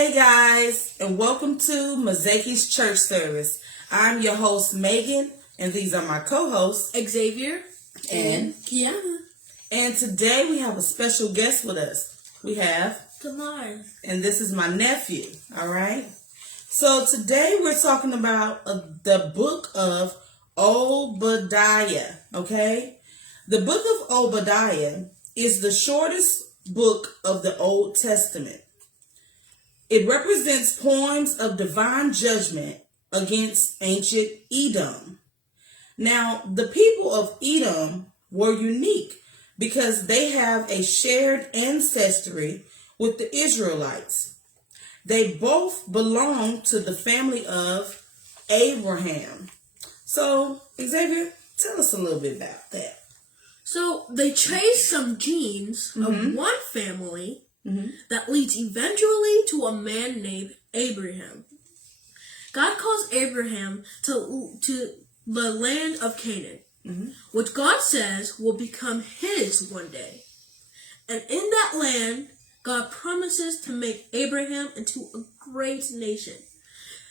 Hey guys, and welcome to Mezake's church service. I'm your host Megan, and these are my co-hosts Xavier and Kiana. And today we have a special guest with us. We have Tamar, and this is my nephew. All right. So today we're talking about the book of OBadiah. Okay, the book of Obadiah is the shortest book of the Old Testament. It represents poems of divine judgment against ancient Edom. Now, the people of Edom were unique because they have a shared ancestry with the Israelites. They both belong to the family of Abraham. So, Xavier, tell us a little bit about that. So they traced some genes of one family that leads eventually to a man named Abraham. God calls Abraham to the land of Canaan, which God says will become his one day. And in that land, God promises to make Abraham into a great nation,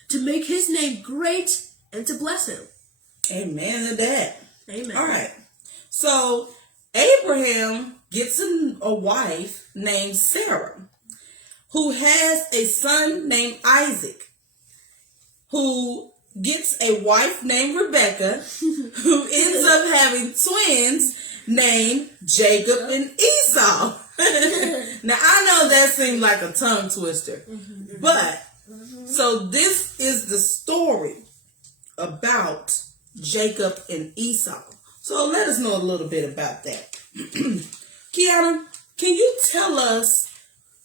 to make his name great and to bless him. Amen to that. Amen. All right. So Abraham gets a wife named Sarah, who has a son named Isaac, who gets a wife named Rebecca, who ends up having twins named Jacob and Esau. Now, I know that seemed like a tongue twister, but so this is the story about Jacob and Esau. So let us know a little bit about that. Kiana, can you tell us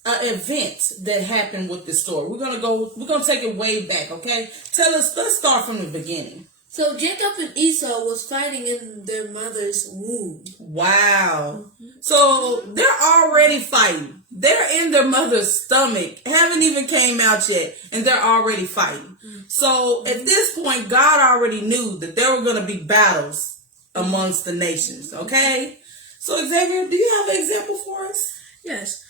an event that happened with this story? We're gonna take it way back, okay? Let's start from the beginning. So Jacob and Esau was fighting in their mother's womb. Wow. So they're already fighting. They're in their mother's stomach, haven't even came out yet, and they're already fighting. So at this point, God already knew that there were going to be battles amongst the nations, okay? So Xavier, do you have an example for us? Yes.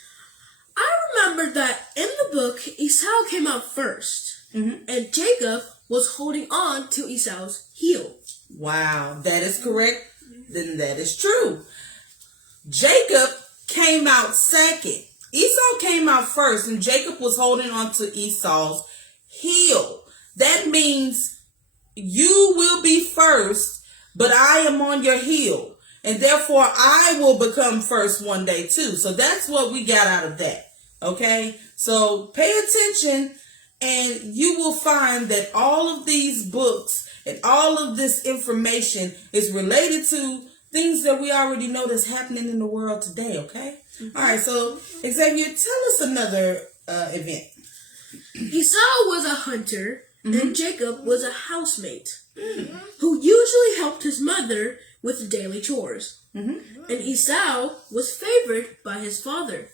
I remember that in the book, Esau came out first, and Jacob was holding on to Esau's heel. Wow, that is correct. Then that is true. Jacob came out second. Esau came out first, and Jacob was holding on to Esau's heel. That means you will be first, but I am on your heel. And therefore, I will become first one day too. So that's what we got out of that. Okay? So pay attention, and you will find that all of these books and all of this information is related to things that we already know that's happening in the world today. Okay? All right. So, Xavier, tell us another event. Esau was a hunter, and Jacob was a housemate who usually helped his mother with the daily chores. And Esau was favored by his father.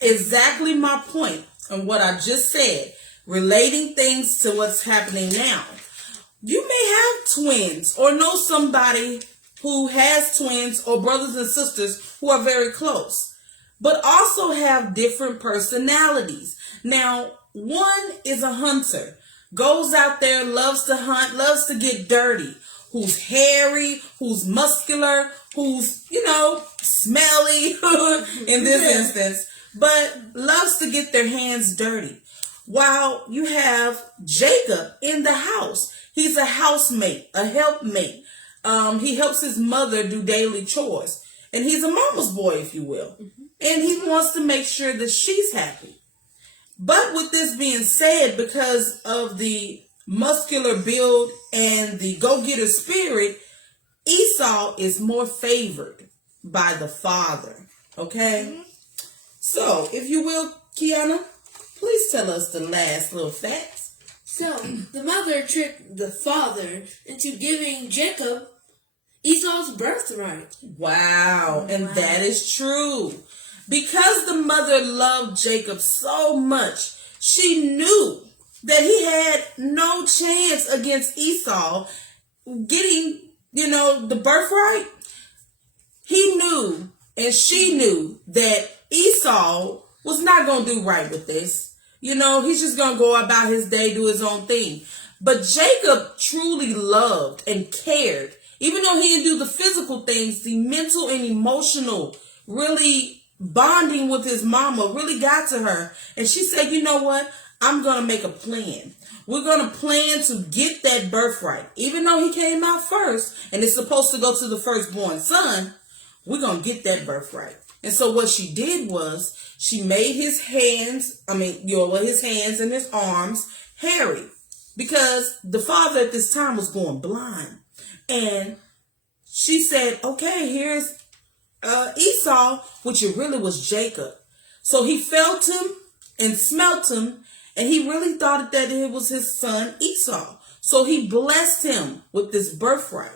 Exactly my point on what I just said, relating things to what's happening now. You may have twins or know somebody who has twins or brothers and sisters who are very close, but also have different personalities. Now, one is a hunter, goes out there, loves to hunt, loves to get dirty, who's hairy, who's muscular, who's, smelly in this instance, but loves to get their hands dirty. While you have Jacob in the house. He's a housemate, a helpmate. He helps his mother do daily chores. And he's a mama's boy, if you will. And he wants to make sure that she's happy. But with this being said, because of the muscular build and the go-getter spirit, Esau is more favored by the father. Okay? So, if you will, Kiana, please tell us the last little facts. So, the mother tricked the father into giving Jacob Esau's birthright. Wow, and that is true. Because the mother loved Jacob so much, she knew that he had no chance against Esau getting, the birthright. He knew and she knew that Esau was not going to do right with this. He's just going to go about his day, do his own thing. But Jacob truly loved and cared. Even though he didn't do the physical things, the mental and emotional, really bonding with his mama really got to her. And she said, you know what? I'm going to make a plan. We're going to plan to get that birthright. Even though he came out first and it's supposed to go to the firstborn son, we're going to get that birthright. And so what she did was she made his hands and his arms hairy, because the father at this time was going blind. And she said, okay, here's Esau, which it really was Jacob. So he felt him and smelt him, and he really thought that it was his son Esau. So he blessed him with this birthright.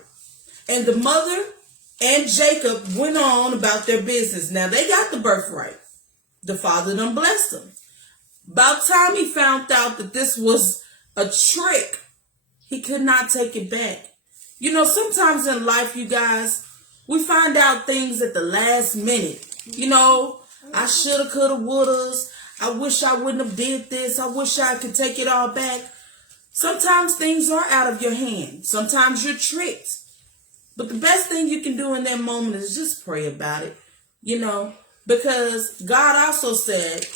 And the mother and Jacob went on about their business. Now they got the birthright. The father done blessed them. About time he found out that this was a trick, he could not take it back. Sometimes in life, you guys, we find out things at the last minute. I shoulda, coulda, wouldas. I wish I wouldn't have did this. I wish I could take it all back. Sometimes things are out of your hands. Sometimes you're tricked. But the best thing you can do in that moment is just pray about it, because God also said,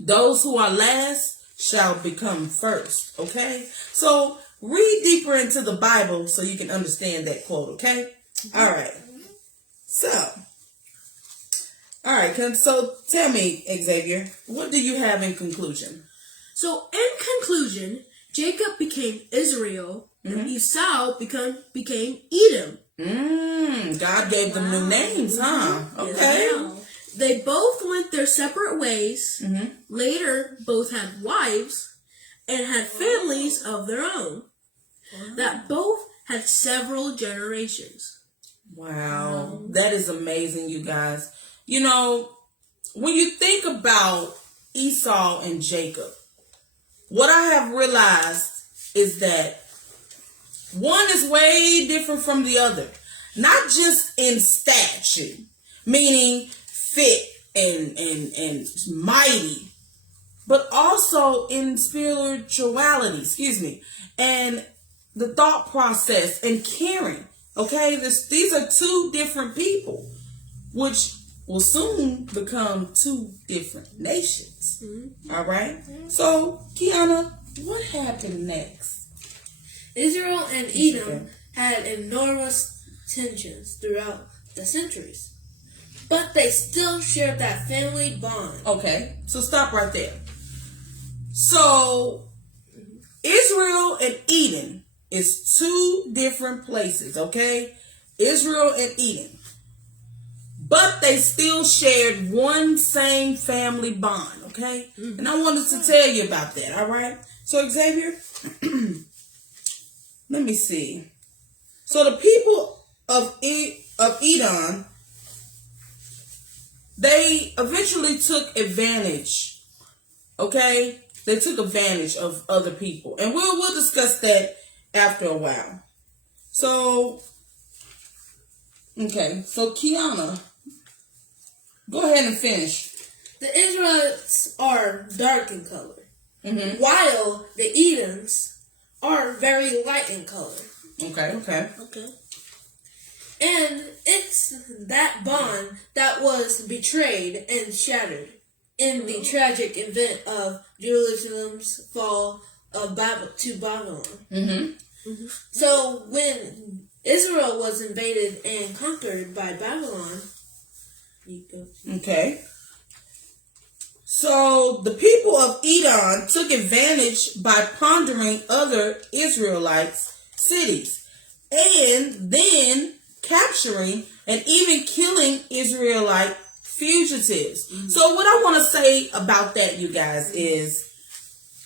those who are last shall become first, okay? So read deeper into the Bible so you can understand that quote, okay? All right. So tell me, Xavier, what do you have in conclusion? So in conclusion, Jacob became Israel, and Esau became Edom. God gave them new names, huh? Okay. Yeah. They both went their separate ways. Later, both had wives and had families of their own that both had several generations. Wow. That is amazing, you guys. When you think about Esau and Jacob, what I have realized is that one is way different from the other. Not just in stature, meaning fit and mighty, but also in spirituality, and the thought process and caring. Okay, these are two different people, which will soon become two different nations. All right. So, Kiana, what happened next? Israel and Edom had enormous tensions throughout the centuries, but they still shared that family bond. Okay, so stop right there. So, Israel and Edom is two different places, okay? Israel and Edom. But they still shared one same family bond, okay? And I wanted to tell you about that, all right? So, Xavier, let me see. So the people of Edom, they eventually took advantage, okay? They took advantage of other people. And we'll discuss that after a while. So, okay. So, Kiana, go ahead and finish. The Israelites are dark in color, while the Edoms are very light in color. Okay. And it's that bond that was betrayed and shattered in the tragic event of Jerusalem's fall to Babylon. So when Israel was invaded and conquered by Babylon, okay. So the people of Edom took advantage by plundering other Israelites' cities and then capturing and even killing Israelite fugitives. So what I want to say about that, you guys, is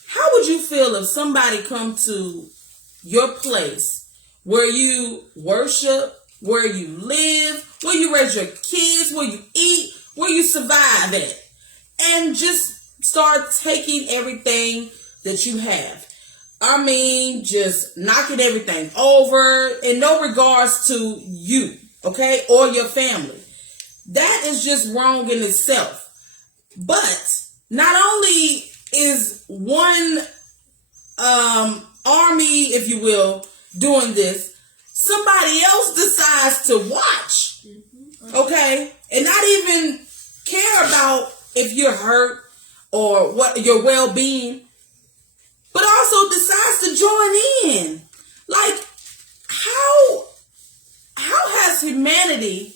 how would you feel if somebody come to your place where you worship, where you live, where you raise your kids, where you eat, where you survive at, and just start taking everything that you have? I mean, just knocking everything over in no regards to you, okay, or your family. That is just wrong in itself. But not only is one army, if you will, doing this, somebody else decides to watch, okay, and not even care about if you're hurt or what your well-being, but also decides to join in. Like, how has humanity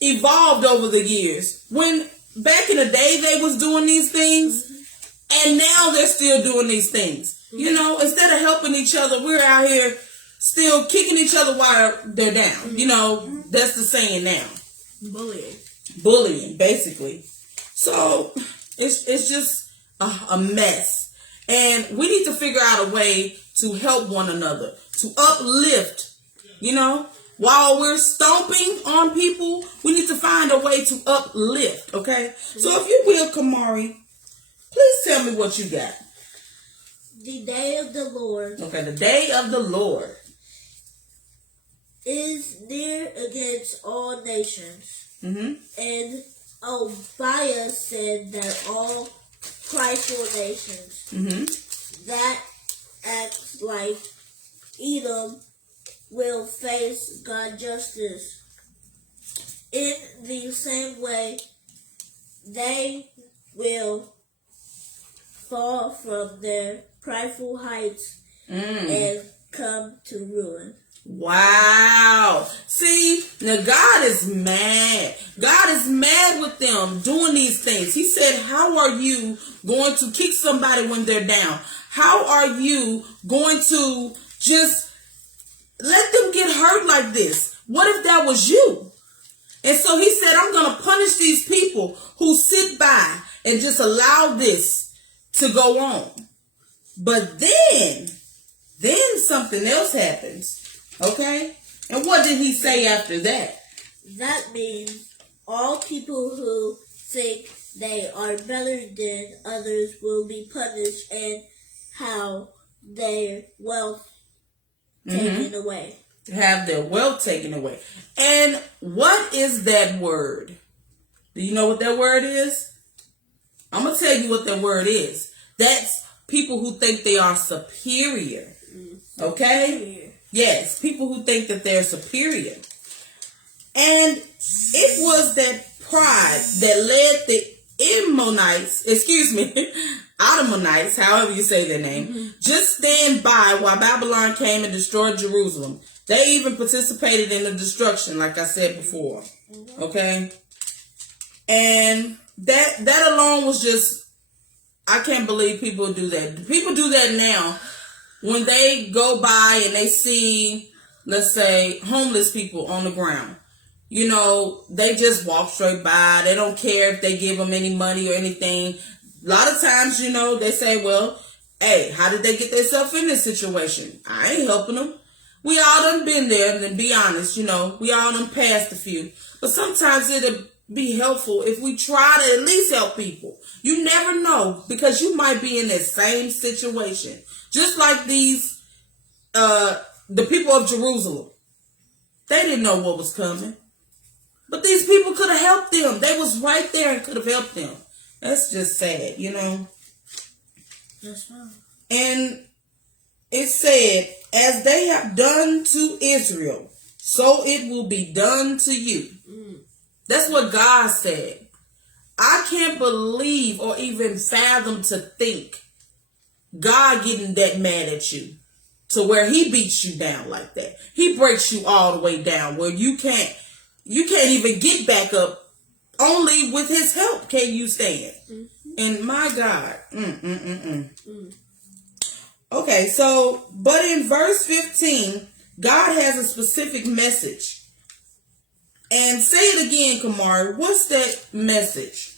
evolved over the years? When back in the day they was doing these things, and now they're still doing these things. You know, instead of helping each other, we're out here still kicking each other while they're down. You know, that's the saying now. Bullying, basically. So it's just a mess. And we need to figure out a way to help one another, to uplift, you know. While we're stomping on people, we need to find a way to uplift, okay? So if you will, Kamari, please tell me what you got. The day of the Lord. Okay, the day of the Lord is near against all nations. Mm-hmm. And OBadiah said that all prideful nations that act like Edom will face God's justice. In the same way, they will fall from their prideful heights and come to ruin. Wow. See, now God is mad. God is mad with them doing these things. He said, how are you going to kick somebody when they're down? How are you going to just let them get hurt like this? What if that was you? And so he said, I'm going to punish these people who sit by and just allow this to go on. But then something else happens. Okay? And what did he say after that? That means all people who think they are better than others will be punished and have their wealth taken away. Have their wealth taken away. And what is that word? Do you know what that word is? I'm going to tell you what that word is. That's people who think they are superior. Okay? Yes, people who think that they're superior. And it was that pride that led the Ottomanites, however you say their name, just stand by while Babylon came and destroyed Jerusalem. They even participated in the destruction, like I said before. Okay? And that alone was just, I can't believe people do that. People do that now. When they go by and they see, let's say, homeless people on the ground, you know, they just walk straight by. They don't care if they give them any money or anything. A lot of times, you know, they say, well, hey, how did they get themselves in this situation? I ain't helping them. We all done been there, and be honest, you know, we all done passed a few. But sometimes it'll be helpful if we try to at least help people. You never know, because you might be in that same situation. Just like these, the people of Jerusalem. They didn't know what was coming. But these people could have helped them. They was right there and could have helped them. That's just sad, you know. That's right. And it said, as they have done to Israel, so it will be done to you. That's what God said. I can't believe or even fathom to think God getting that mad at you to where he beats you down like that. He breaks you all the way down where you can't even get back up. Only with his help can you stand. And my God. Okay, so, but in verse 15, God has a specific message. And say it again, Kamari. What's that message?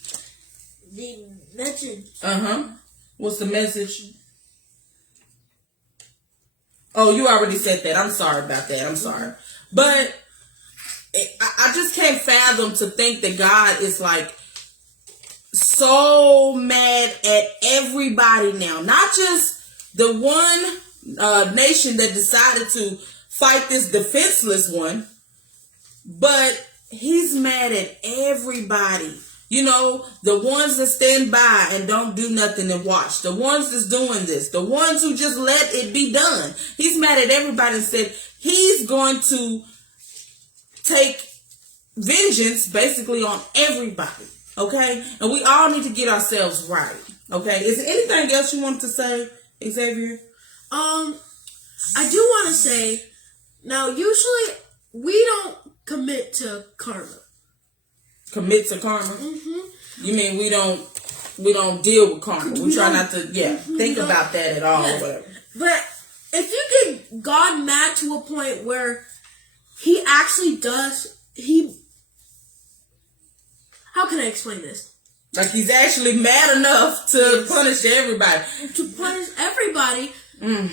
The message. What's the message? Oh, you already said that. I'm sorry about that. I'm sorry. But I just can't fathom to think that God is like so mad at everybody now. Not just the one nation that decided to fight this defenseless one, but he's mad at everybody. You know, the ones that stand by and don't do nothing and watch. The ones that's doing this. The ones who just let it be done. He's mad at everybody and said he's going to take vengeance basically on everybody. Okay? And we all need to get ourselves right. Okay? Is there anything else you want to say, Xavier? I do want to say, now usually we don't commit to karma. Commit to karma? Mm-hmm. You mean we don't deal with karma? We try not to, think about that at all or whatever. But if you get God mad to a point where he actually does, how can I explain this? Like he's actually mad enough to punish everybody. To punish everybody. And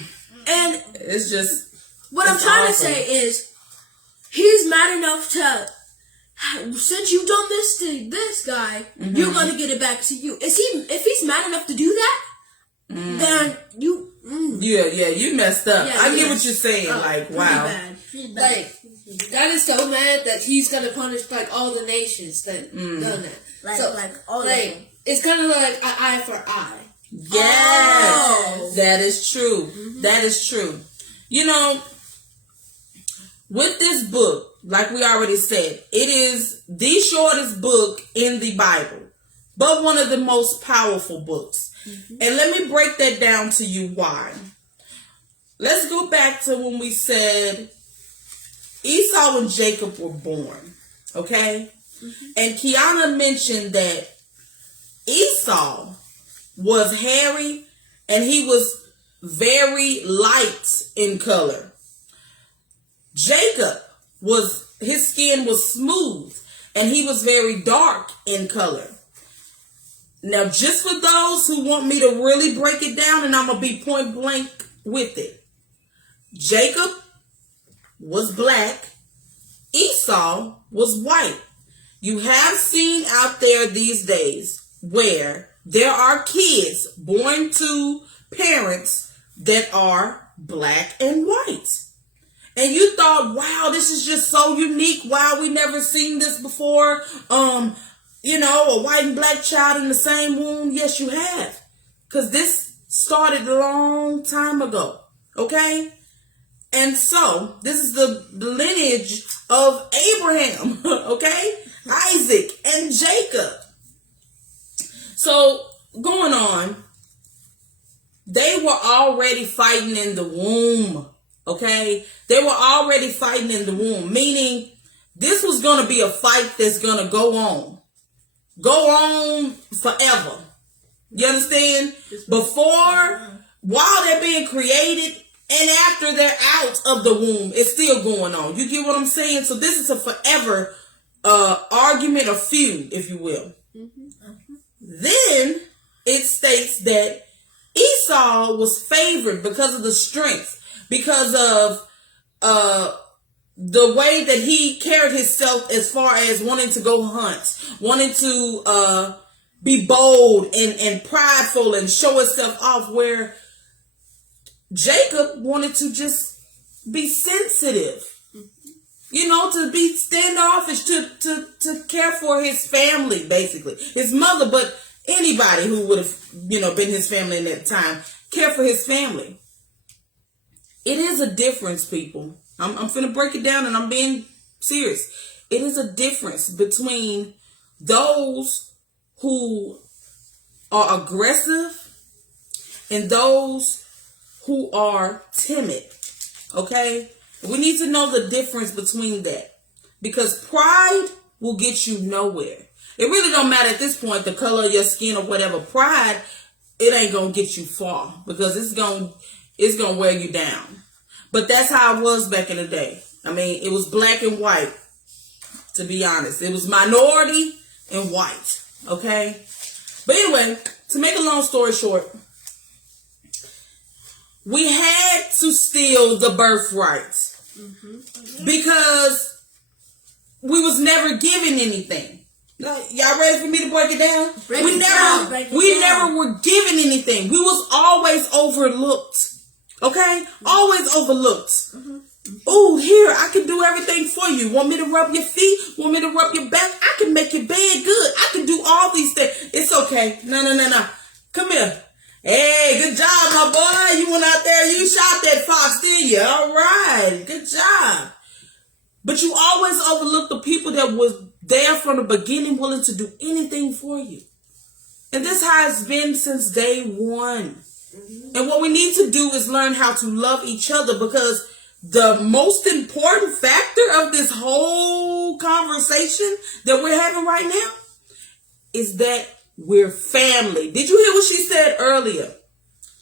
it's just... What I'm trying to say is, he's mad enough to, since you've done this to this guy, you're going to get it back to you. If he's mad enough to do that, then you... Yeah, you messed up. Yeah, I get what you're saying. Like, wow. Like, God is so mad that he's going to punish, like, all the nations that done that. Like all of them. It's kind of like an eye for eye. Yes, that is true. That is true. You know, with this book, like we already said, it is the shortest book in the Bible, but one of the most powerful books. And let me break that down to you why. Let's go back to when we said Esau and Jacob were born, okay? And Kiana mentioned that Esau was hairy and he was very light in color. Jacob his skin was smooth and he was very dark in color. Now, just for those who want me to really break it down, and I'm going to be point blank with it. Jacob was black. Esau was white. You have seen out there these days where there are kids born to parents that are black and white. And you thought, wow, this is just so unique. Wow, we never seen this before. A white and black child in the same womb. Yes, you have. Because this started a long time ago. Okay? And so, this is the lineage of Abraham. Okay? Isaac and Jacob. So, going on, they were already fighting in the womb. Okay? They were already fighting in the womb. Meaning, this was going to be a fight that's going to go on. Go on forever. You understand? While they're being created and after they're out of the womb, it's still going on. You get what I'm saying? So this is a forever argument or feud, if you will. Then it states that Esau was favored because of the strength, because of the way that he carried himself as far as wanting to go hunt, wanting to be bold and prideful and show himself off, where Jacob wanted to just be sensitive, to be standoffish, to care for his family, basically. His mother, but anybody who would have, been his family in that time, care for his family. It is a difference, people. I'm finna break it down and I'm being serious. It is a difference between those who are aggressive and those who are timid. Okay? We need to know the difference between that. Because pride will get you nowhere. It really don't matter at this point, the color of your skin or whatever. Pride, it ain't gonna get you far. Because it's gonna wear you down. But that's how it was back in the day. I mean, it was black and white, to be honest. It was minority and white, okay? But anyway, to make a long story short, we had to steal the birthright because we was never given anything. Y'all ready for me to break it down? We never were given anything. We was always overlooked. Okay? Always overlooked. Oh, here, I can do everything for you. Want me to rub your feet? Want me to rub your back? I can make your bed good. I can do all these things. It's okay. No. Come here. Hey, good job, my boy. You went out there, you shot that fox, didn't you? All right. Good job. But you always overlook the people that was there from the beginning, willing to do anything for you. And this has been since day one. And what we need to do is learn how to love each other, because the most important factor of this whole conversation that we're having right now is that we're family. Did you hear what she said earlier?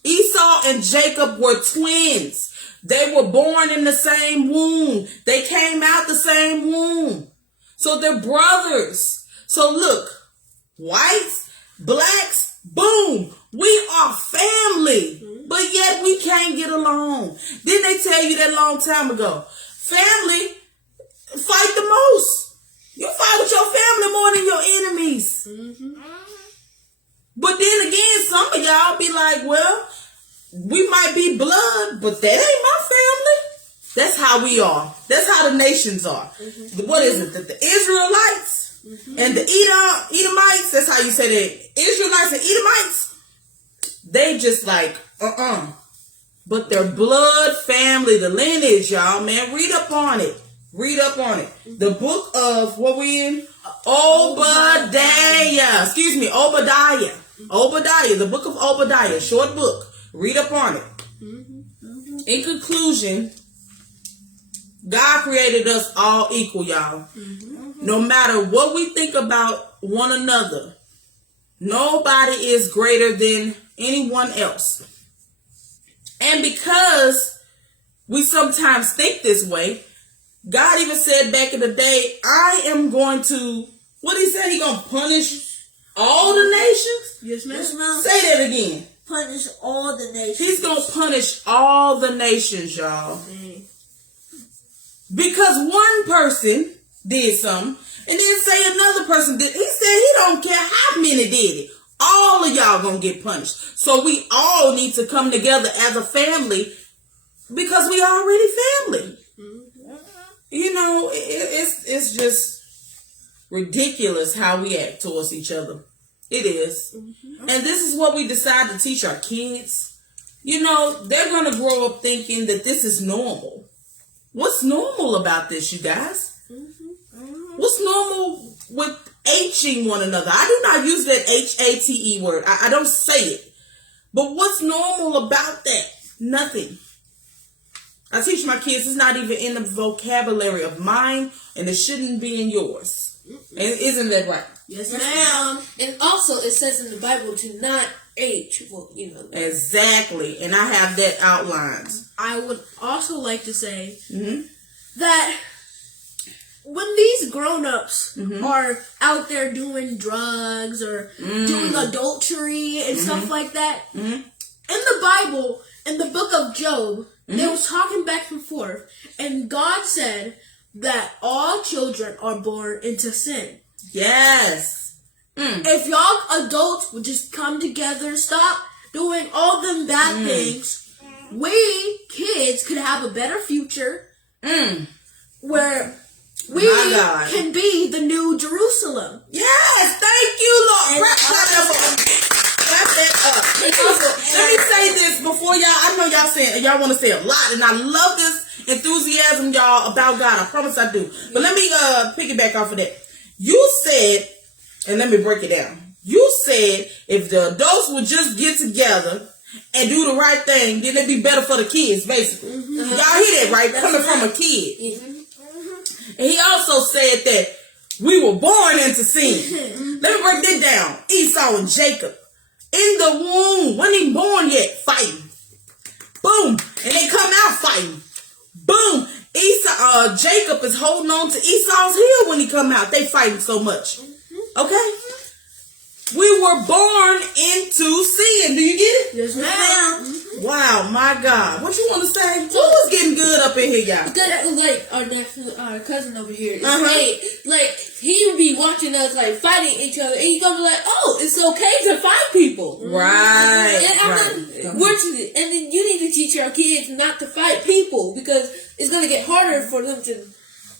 Esau and Jacob were twins. They were born in the same womb. They came out the same womb. So they're brothers. So look, whites, blacks, boom, we are family. But yet we can't get along. Didn't they tell you that long time ago? Family fight the most. You fight with your family more than your enemies. But then again, some of y'all be like, well, we might be blood, but that ain't my family. That's how we are. That's how the nations are. What is it? The Israelites and the Edomites, that's how you say that. Israelites and Edomites, they just like, But they're blood family, the lineage, y'all, man. Read up on it. The book of, what we in? Obadiah. Obadiah, the book of Obadiah, short book. Read up on it. In conclusion, God created us all equal, y'all. No matter what we think about one another, nobody is greater than anyone else. And because we sometimes think this way, God even said back in the day, I am going to, what did he say? He going to punish all the nations? Yes, ma'am. Say that again. Punish all the nations. He's going to punish all the nations, y'all. Because one person did something, and then say another person did. He said he don't care how many did it. All of y'all gonna get punished. So we all need to come together as a family, because we already family. You know, it's just ridiculous how we act towards each other. It is. And this is what we decide to teach our kids. You know, they're going to grow up thinking that this is normal. What's normal about this, you guys? What's normal with H-ing one another? I do not use that H-A-T-E word. I don't say it. But what's normal about that? Nothing. I teach my kids it's not even in the vocabulary of mine, and it shouldn't be in yours. Isn't that right? Yes, ma'am. And also, it says in the Bible to not H. Well, you know. Exactly. And I have that outlined. I would also like to say that when these grown-ups are out there doing drugs or doing adultery and stuff like that, in the Bible, in the book of Job, they was talking back and forth, and God said that all children are born into sin. Yes. If y'all adults would just come together, stop doing all them bad things, we kids could have a better future where we can be the new Jerusalem. Yes, thank you, Lord. Wrap that up. Let me say this before y'all. I know y'all want to say a lot, and I love this enthusiasm, y'all, about God. I promise I do. But let me piggyback off of that. You said, and let me break it down. You said if the adults would just get together and do the right thing, then it'd be better for the kids, basically. Y'all hear that, right? Coming from a kid. And he also said that we were born into sin. Let me break that down. Esau and Jacob. In the womb, wasn't even born yet, fighting. Boom. And they come out fighting. Boom. Jacob is holding on to Esau's heel when he come out. They fighting so much. Okay? We were born into sin. Do you get it? Yes, ma'am. Wow, my God. What you want to say? Who was getting good up in here, y'all? Like our cousin over here. Like he would be watching us like fighting each other, and he's gonna be like, "Oh, it's okay to fight people." Right. And then you need to teach your kids not to fight people, because it's gonna get harder for them to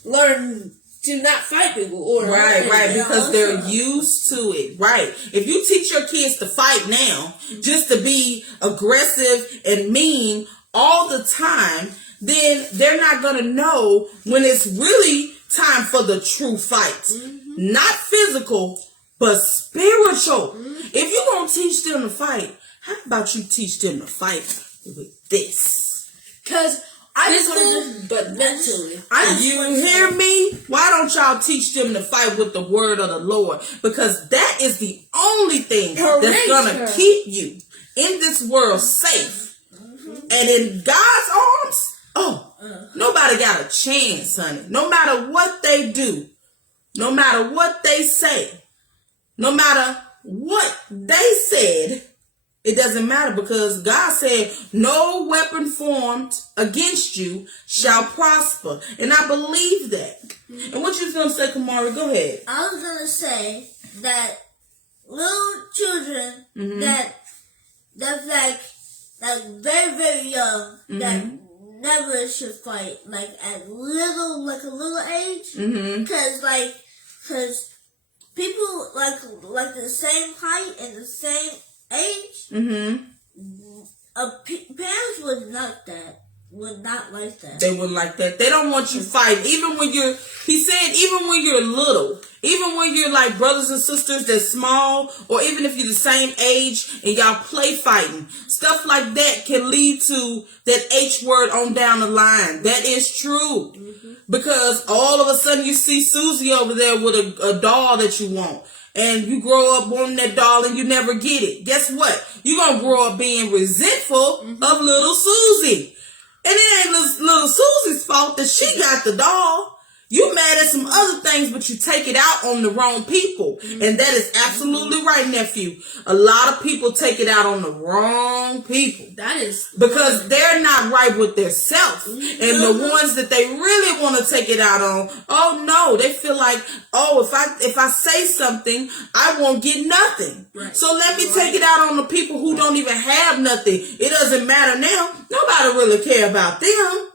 learn to not fight people. Right, because they're used to it. Right. If you teach your kids to fight now, just to be aggressive and mean all the time, then they're not going to know when it's really time for the true fight. Not physical, but spiritual. If you're going to teach them to fight, how about you teach them to fight with this? Because but mentally. You hear me? Why don't y'all teach them to fight with the word of the Lord? Because that is the only thing that's going to keep you in this world safe. And in God's arms, nobody got a chance, honey. No matter what they do, no matter what they say, no matter what they said, it doesn't matter, because God said, no weapon formed against you shall prosper. And I believe that. And what you was going to say, Kamari? Go ahead. I was going to say that little children that's like very, very young, that never should fight, like at a little age. Because people like the same height and the same age, parents would not like that. They wouldn't like that. They don't want you fighting. Even when you're little, even when you're like brothers and sisters that's small, or even if you're the same age and y'all play fighting, stuff like that can lead to that H word on down the line. That is true. Because all of a sudden you see Susie over there with a doll that you want. And you grow up wanting that doll and you never get it. Guess what? You're going to grow up being resentful of little Susie. And it ain't little Susie's fault that she got the doll. You mad at some other things, but you take it out on the wrong people. And that is absolutely right, nephew. A lot of people take it out on the wrong people. That is because they're not right with their self. And the ones that they really want to take it out on, oh no, they feel like, oh, if I say something, I won't get nothing. Right. So let me take it out on the people who don't even have nothing. It doesn't matter now. Nobody really care about them.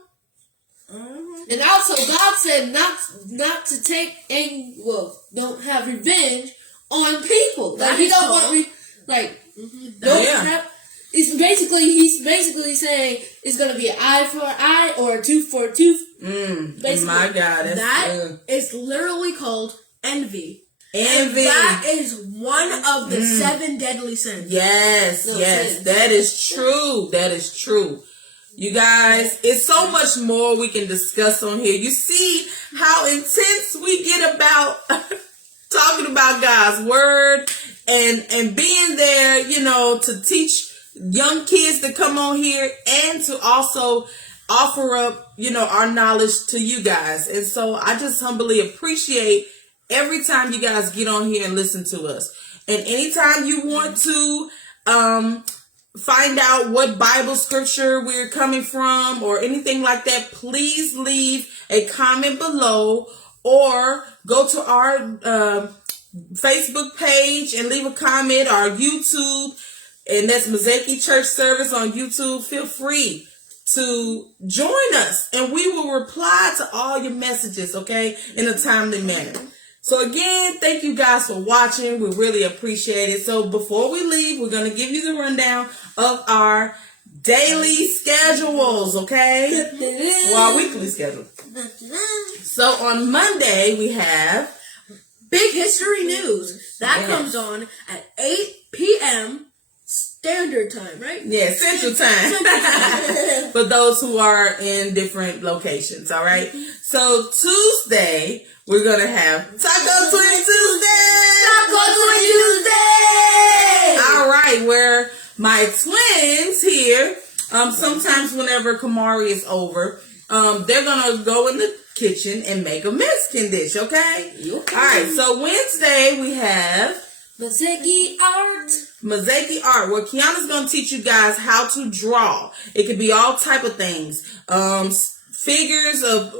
And also, God said not to take don't have revenge on people. Like, he don't want he's basically saying it's gonna be an eye for an eye or a tooth for a tooth. My God, that is literally called envy. Envy. And that is one of the 7 deadly sins. Yes, that is true. That is true. You guys, it's so much more we can discuss on here. You see how intense we get about talking about God's word and being there, to teach young kids to come on here and to also offer up, our knowledge to you guys. And so I just humbly appreciate every time you guys get on here and listen to us. And anytime you want to, find out what Bible scripture we're coming from or anything like that, please leave a comment below or go to our Facebook page and leave a comment, our YouTube, and that's Mezake Church Service on YouTube. Feel free to join us and we will reply to all your messages, okay, in a timely manner. So again, thank you guys for watching. We really appreciate it. So before we leave, we're going to give you the rundown of our daily schedules, okay? Well, our weekly schedule. So on Monday, we have Big History News. That comes on at 8 p.m. Standard Time, right? Yeah, Central Time. For those who are in different locations, all right? So Tuesday, we're going to have Taco Twin Tuesday! Taco Twin Tuesday! All right, where my twins here, sometimes whenever Kamari is over, they're going to go in the kitchen and make a Mexican dish, okay? All right, so Wednesday we have Mezake art. Mezake art, where Kiana's going to teach you guys how to draw. It could be all type of things. Figures of,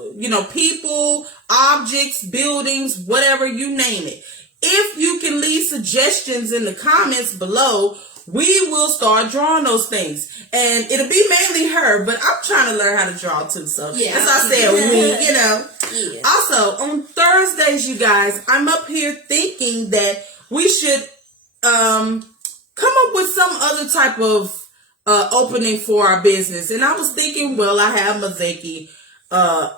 people, objects, buildings, whatever, you name it. If you can leave suggestions in the comments below, we will start drawing those things. And it'll be mainly her, but I'm trying to learn how to draw too. So Yeah. as I said, we, Yeah. Also, on Thursdays, you guys, I'm up here thinking that we should come up with some other type of opening for our business. And I was thinking, well, I have Mezake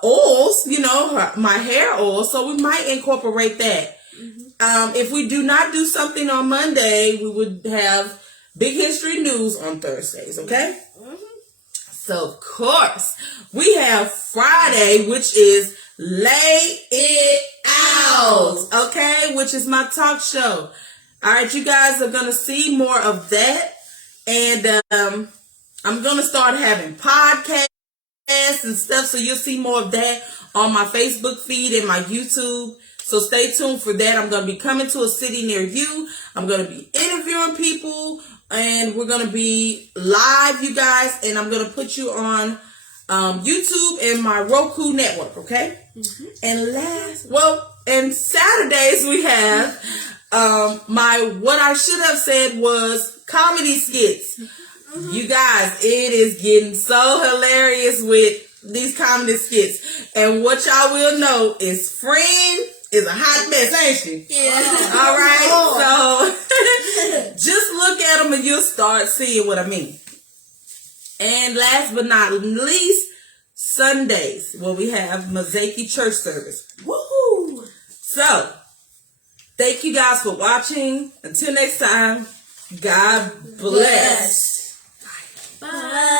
oils, my hair oil, so we might incorporate that. If we do not do something on Monday, we would have Big History News on Thursdays, okay? So, of course, we have Friday, which is Lay It Out, okay? Which is my talk show. All right, you guys are going to see more of that. And I'm going to start having podcasts and stuff, so you'll see more of that on my Facebook feed and my YouTube. So stay tuned for that. I'm going to be coming to a city near you. I'm going to be interviewing people, and we're going to be live, you guys, and I'm going to put you on YouTube and my Roku network, okay? And Saturdays we have what I should have said was comedy skits. You guys, it is getting so hilarious with these comedy skits. And what y'all will know is Friend is a hot mess, ain't she? Yeah. All right. So just look at them and you'll start seeing what I mean. And last but not least, Sundays, where we have Mezake church service. Woohoo! So, thank you guys for watching. Until next time, God bless. Bye.